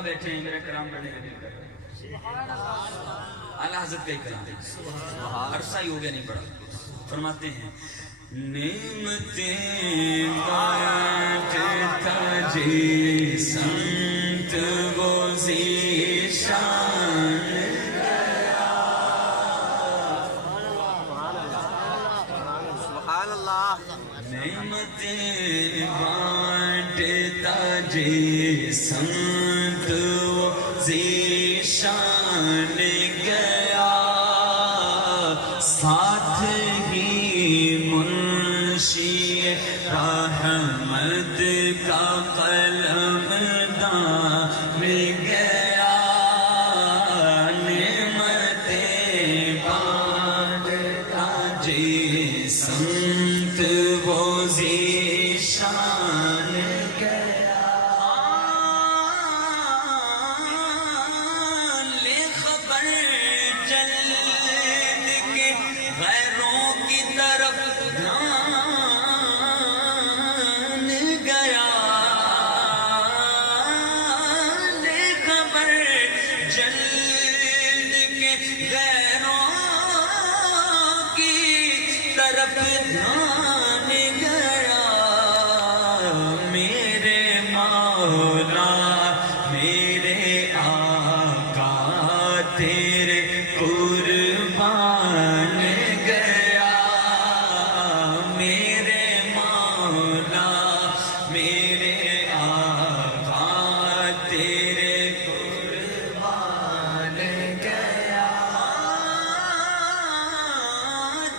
علماء بیٹھے ہیں، میرا کلام پڑھنے کا دل کر رہا ہے، اعلیٰ حضرت کا ہی کلام ہے، عرصہ ہی ہو گیا نہیں پڑھا. فرماتے ہیں نعمتیں بانٹتا جی سمت وہ ذیشان گیا. سبحان اللہ. نعمتیں بانٹتا جی سمت وہ ذیشان گیا، ساتھ ہی منشی رحمت کا قلم دان گیا. نعمتیں بانٹتا جی سمت وہ ذیشان گیا. لے خبر جلد کے غیروں کی طرف دھیان گیا. لے خبر جلد کے غیروں کی طرف دھیان گیا. میرے مولا میرے آقا تیرے قربان گیا. میرے مولا میرے آقا تیرے قربان گیا.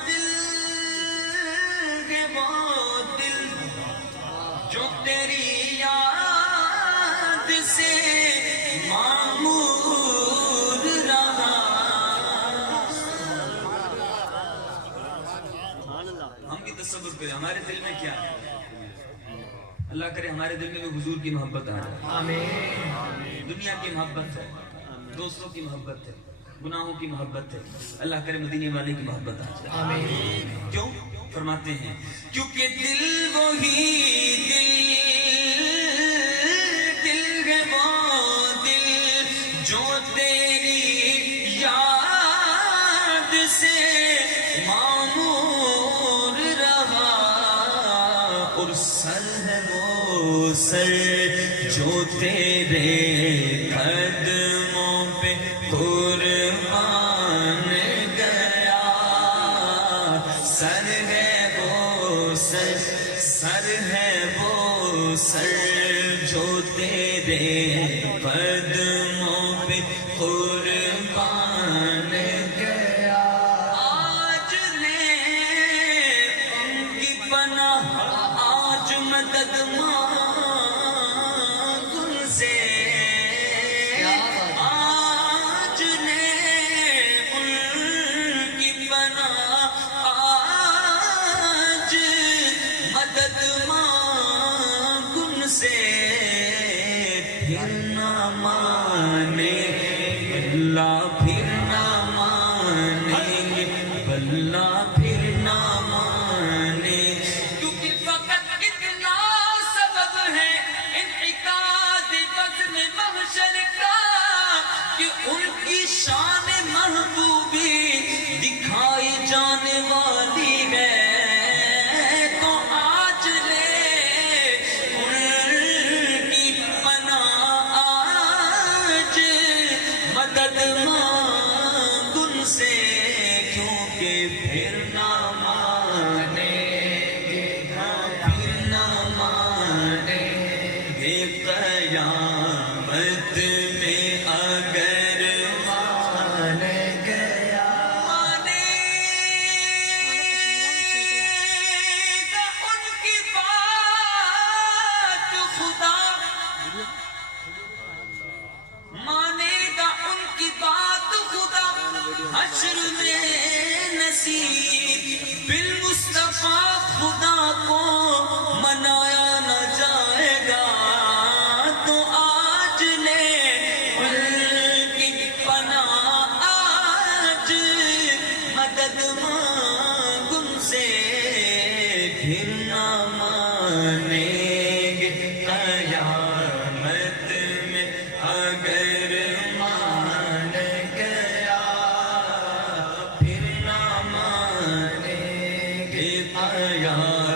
دل ہے وہ دل جو تیری یاد سے معمور رہا. ہم بھی تصور کریں ہمارے دل میں کیا ہے. اللہ کرے ہمارے دل میں بھی حضور کی محبت آ جائے. آمین. دنیا کی محبت ہے، دوستوں کی محبت ہے، گناہوں کی محبت ہے. اللہ کرے مدینے والے کی محبت آ جائے. آمین. کیوں؟ فرماتے ہیں کیونکہ دل وہی دل ہے وہ دل جو تیری یاد سے معمور رہا. اور سر ہے وہ سر جو تیرے قدموں پہ قربان گیا. سر ہے وہ سر، سر ہے وہ سر جو تیرے قدموں پہ قربان گیا. آج لے ان کی پناہ، آج مدد مانگ ان سے. آج لے ان کی پناہ، آج مدد مانگ ان سے. پھر نہ مانے اللہ، پھر نہ مانیں گے اللہ، پھر نہ مانے. کیونکہ فقط اتنا سبب ہے انعقاد بزم محشر کا کہ ان کی شان محبوبی دکھائی جانے والی ہے. تو آج لے ان کی پناہ، آج مدد مانگ ان سے. کیونکہ پھر نہ مانیں گے، پھر نہ مانیں گے قیامت میں اگر مان گیا. مانے گا ان کی بات خدا، مانے گا ان کی بات خدا. حشر میں نصیب بالمصطفیٰ خدا کو منایا نہ جائے گا. تو آج لے ان کی پناہ، آج مدد مانگ ان سے. پھر نہ مانیں گے قیامت میں کہ آیا